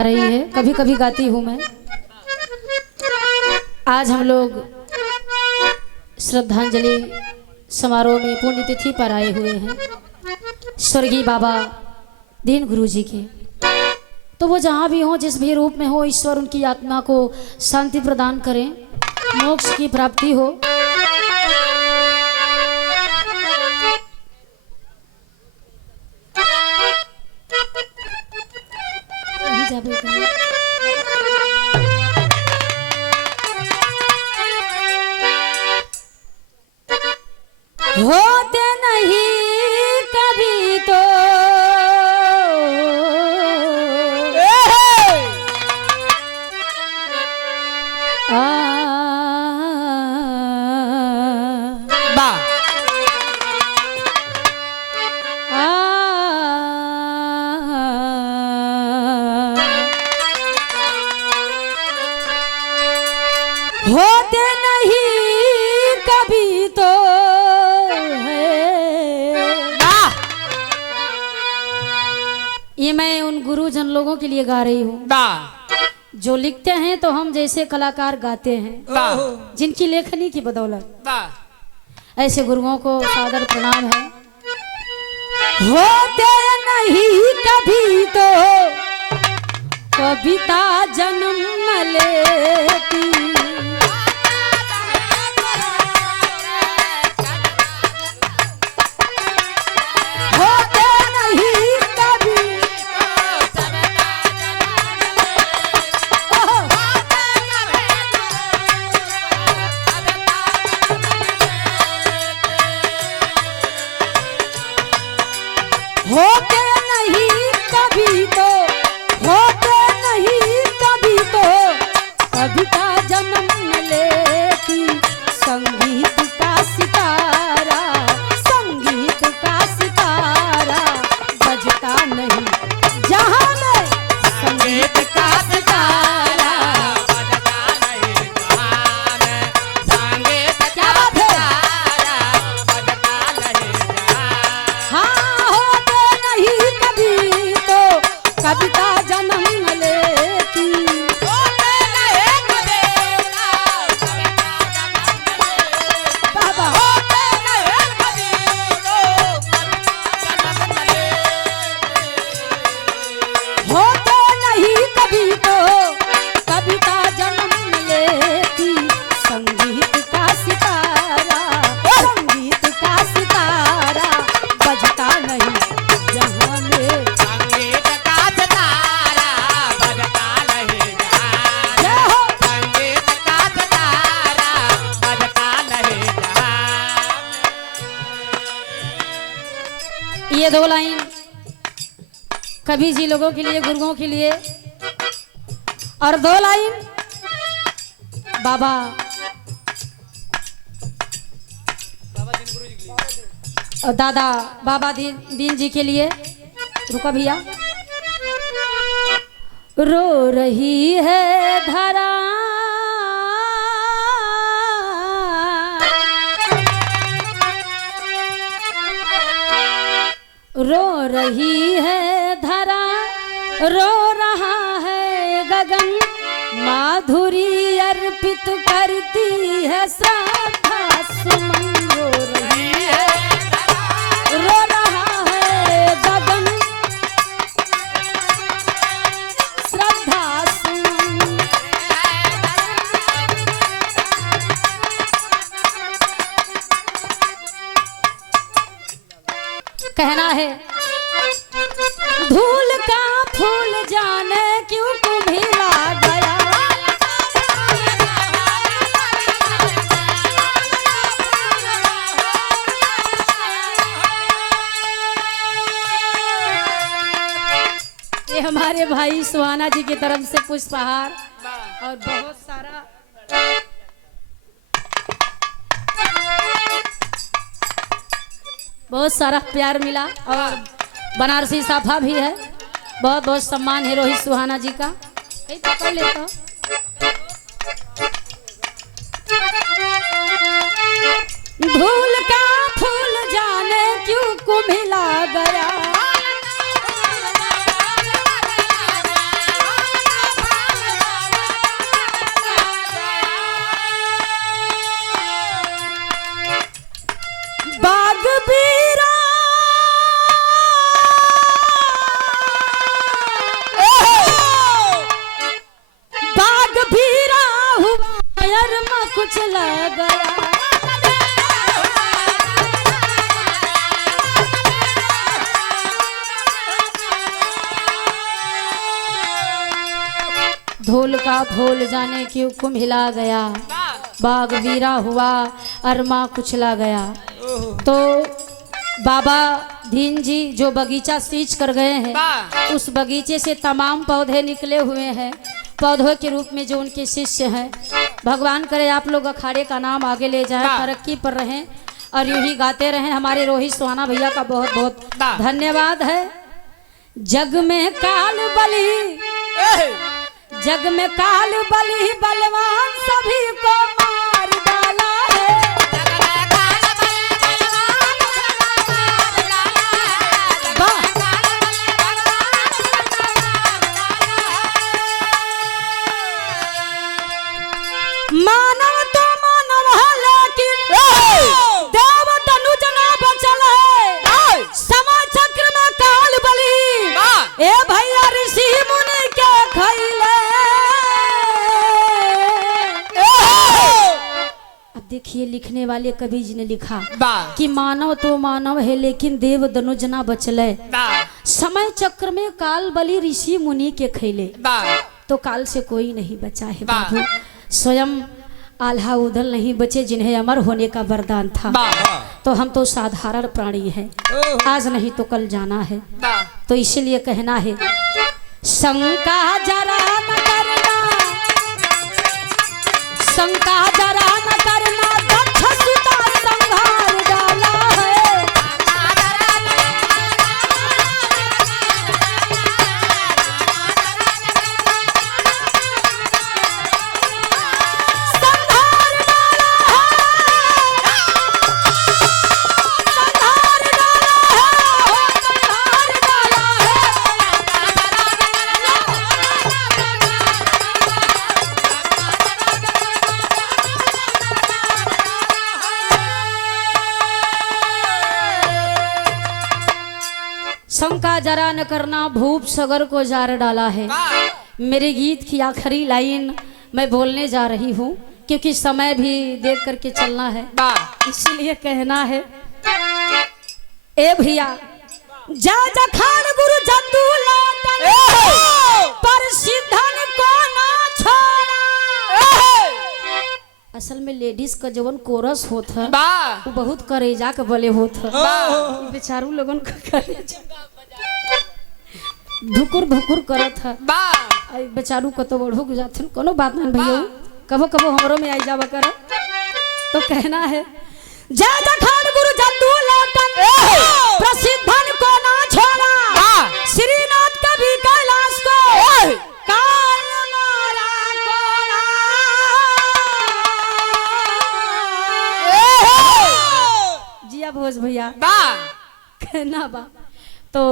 रही है, कभी कभी गाती हूँ मैं। आज हम लोग श्रद्धांजलि समारोह में पुण्यतिथि पर आए हुए हैं स्वर्गीय बाबा दीन गुरु जी के। तो वो जहाँ भी हो, जिस भी रूप में हो, ईश्वर उनकी आत्मा को शांति प्रदान करें, मोक्ष की प्राप्ति हो। होते नहीं कभी तो होते नहीं कभी तो ये मैं उन गुरुजन लोगों के लिए गा रही हूँ जो लिखते हैं तो हम जैसे कलाकार गाते हैं, जिनकी लेखनी की बदौलत। ऐसे गुरुओं को सादर प्रणाम है। होते नहीं कभी तो कविता जन्म न लेती, होते नहीं कभी तो, होते नहीं कभी तो कविता जन्म न लेती। संगीत का सितारा, संगीत का सितारा बजता नहीं जहाँ में, संगीत का सितारा बजता नहीं जहाँ में, संगीत क्या बात है, बजता नहीं जहाँ। कविता जन्म न लेती, होते नहीं कभी बाबा, होते नहीं कभी तो होते नहीं कभी तो कविता जन्म न लेती। संगीत का सितारा, संगीत का सितारा बजता नहीं जहाँ में, ये दो लाइन कभी जी लोगों के लिए, गुरुओं के लिए, और दो लाइन बाबा और दादा बाबा दीन जी के लिए। रुका भैया। रो रही है धरा रो रही है धरा, रो रहा है गगन, माधुरी अर्पित करती है श्रद्धा सुमन। रो रही है धरा, रो रहा है गगन, श्रद्धा सुमन। कहना है धूल का फूल जाने क्यों कुम्हिला गया, ये हमारे भाई सुहाना जी की तरफ से पुष्पहार और बहुत सारा प्यार मिला, और बनारसी साफा भी है। बहुत बहुत सम्मान है रोहित सुहाना जी का। पकड़ लेता धूल का फूल जाने क्यों कुम्हिला गया, कुचला गया। धोल का धोल जाने क्यों कुम हिला गया, बाग वीरा हुआ अरमा कुचला गया। तो बाबा दीन जी जो बगीचा सींच कर गए हैं, उस बगीचे से तमाम पौधे निकले हुए हैं, पौधों के रूप में जो उनके शिष्य हैं। भगवान करे आप लोग अखाड़े का नाम आगे ले जाए, तरक्की पर रहें और यूं ही गाते रहें। हमारे रोहित सुहाना भैया का बहुत बहुत धन्यवाद है। जग में काल बली, जग में काल बली बलवान सभी को मार डाला है। मानव तो मानव है लेकिन देव तनुज ना बचल है। समय चक्र में काल बली ए भैया ऋषि मुनि के खैले। अब देखिए लिखने वाले कवि जी ने लिखा कि मानव तो मानव है लेकिन देव दनुज ना बचले। समय चक्र में काल बली ऋषि मुनि के खैले। तो काल से कोई नहीं बचा है बाबू, स्वयं आल्हा उदल नहीं बचे जिन्हें अमर होने का वरदान था। तो हम तो साधारण प्राणी हैं, आज नहीं तो कल जाना है। तो इसीलिए कहना है शंका जरा न करना, शंका जरा न करना, दक्ष सीता संहार डाला है। संहार डाला है, संहार डाला है, संहार डाला है। शंका जरा न करना, भूप सगर को जार डाला है। मेरे गीत की आखिरी लाइन मैं बोलने जा रही हूँ, क्योंकि समय भी देख करके चलना है, इसीलिए कहना है। ए भैया जा जखान गुरु जद्दू लौटन, पर सिद्धन को ना छोड़ा। असल में लेडीज का जवन कोरस होत है वो बहुत करेजा के बले होत है। बेचारू लोगन का करेजा धुकुर धुकुर करत है। बेचारू को तो बढ़ो जाते कोनो बात नहीं भैया, कबो कबो हमरो में आई जावा कर। तो कहना है जय जखान गुरु जद्दू लौटन, प्रसिद्धन को ना छोड़ा। श्रीनाथ कवि कैलाश को काल मारा कोड़ा। जिया भोज भैया कहना बा। तो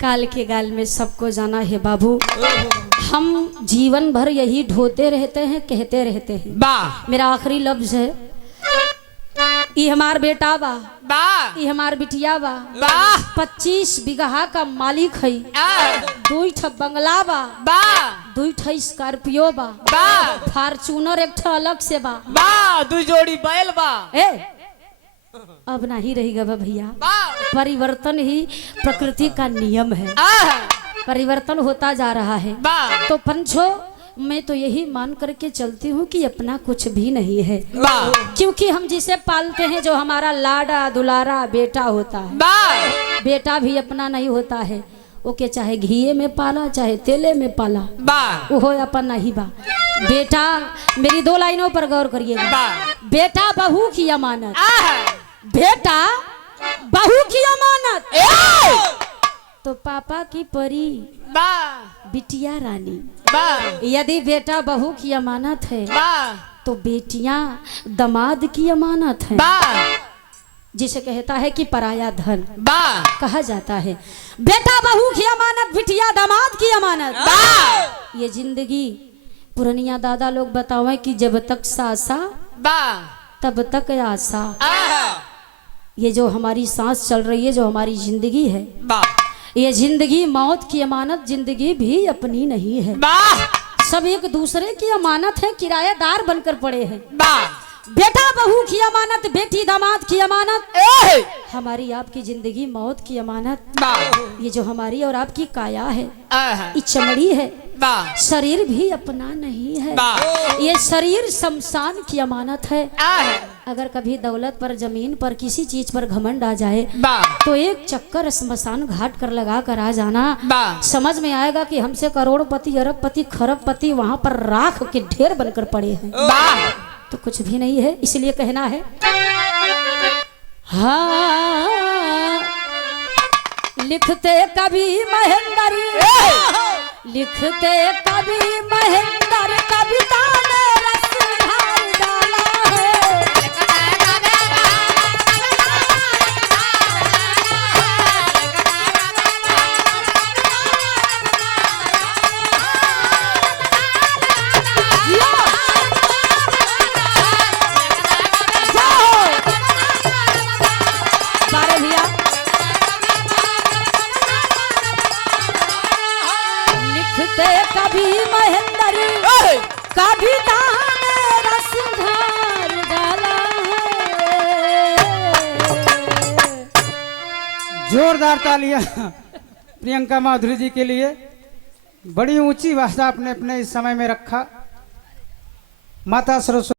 काल के गाल में सबको जाना है बाबू। हम जीवन भर यही ढोते रहते हैं, कहते रहते हैं। मेरा आखिरी लफ्ज है, ये हमार बेटा बा, ये हमार बिटिया बा, 25 बीघा का मालिक है, 2 ठा बंगला बा, 2 ठा स्कॉर्पियो बा, फॉर्च्यूनर एक ठा अलग से बा, 2 जोड़ी बैल बा। अब नहीं रहेगा बा भैया। परिवर्तन ही प्रकृति का नियम है, परिवर्तन होता जा रहा है। तो पंचो मैं तो यही मान करके चलती हूँ कि अपना कुछ भी नहीं है, क्योंकि हम जिसे पालते हैं जो हमारा लाडा दुलारा बेटा होता है, बेटा भी अपना नहीं होता है। ओके चाहे घीए में पाला चाहे तेले में पाला, वो अपन नहीं बा। बेटा मेरी 2 लाइनों पर गौर करिएगा। बेटा बहू की अमानत, बेटा बहू की अमानत। तो पापा की परी बिटिया रानी। यदि बेटा बहू की अमानत है तो बेटियां दामाद की अमानत है, जिसे कहता है कि पराया धन कहा जाता है। बेटा बहू की अमानत, बिटिया दामाद की अमानत। ये जिंदगी पुरानिया दादा लोग बतावे कि जब तक सासा तब तक आशा। ये जो हमारी सांस चल रही है, जो हमारी जिंदगी है, ये जिंदगी मौत की अमानत, जिंदगी भी अपनी नहीं है। सब एक दूसरे की अमानत है, किराएदार बनकर पड़े हैं। बा बेटा बहू की अमानत, बेटी दामाद की अमानत, ए हमारी आपकी जिंदगी मौत की अमानत। बा ये जो हमारी और आपकी काया है, आहा ये चमड़ी है, बा शरीर भी अपना नहीं है। बा ये शरीर शमशान की अमानत है। आहा अगर कभी दौलत पर, जमीन पर, किसी चीज पर घमंड आ जाए बा तो एक चक्कर स्मशान घाट कर लगा कर आ जाना, बा समझ में आएगा कि हमसे करोड़पति, अरबपति, खरबपति वहां पर राख के ढेर बनकर पड़े हैं। बा तो कुछ भी नहीं है, इसलिए कहना है हाँ, लिखते कभी महेंद्र, लिखते कभी महेंद्र, कविता में रस ढाल डाला है। बारे भैया, लिखते कभी महेंद्र, कविता में रस ढाल डाला है। जोरदार तालियां प्रियंका माधुरी जी के लिए। बड़ी ऊंची भाषा आपने अपने इस समय में रखा। माता सरस्वती